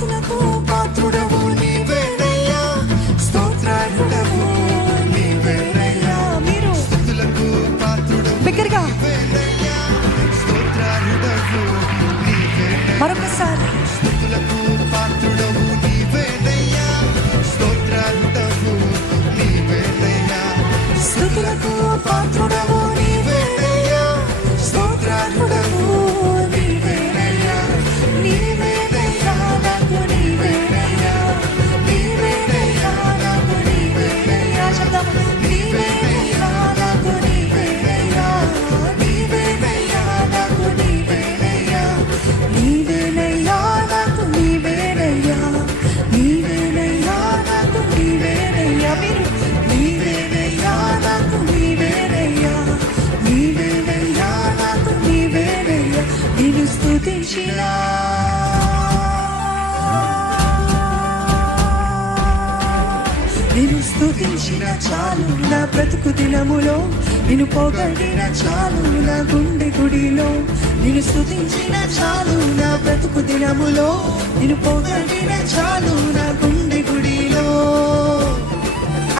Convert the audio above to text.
స్తుతులకు పాత్రుడవు నీవేనయ్యా, స్తోత్రార్హుడవు నీవేనయ్యా. మీరు స్తుతులకు పాత్రుడవు బిగ్గరగా స్తోత్రార్హుడవు నీవేనయ్యా. మరొకసారి స్తుతులకు పాత్రుడవు నీవేనయ్యా, స్తోత్రార్హుడవు నీవేనయ్యా. స్తుతులకు పాత్రుడవు నీవేనయ్యా, స్తోత్రార్హుడవు నీవేనయ్యా. నీవేనయ్యా నాకు నీవేనయ్యా, నీవేనయ్యా నాకు నీవేనయ్యా. చెప్దాం. నీవేనయ్యా నాకు నీవేనయ్యా, నీవేనయ్యా నాకు నీవేనయ్యా. నీవేనయ్యా నాకు నీవేనయ్యా, నీవేనయ్యా నాకు నీవేనయ్యా. మీరు నీవేనయ్యా నాకు నీవేనయ్యా, నీవేనయ్యా నాకు నీవేనయ్యా. నిన్ను స్తుతించినా నిన్ను స్తుతించిన చాలు నా బ్రతుకు దినములో, నిన్ను పొగడిన చాలు నా గుండె గుడిలో. నిన్ను స్తుతించిన చాలు నా బ్రతుకు దినములో, నిన్ను పొగడిన చాలు నా గుండె గుడిలో.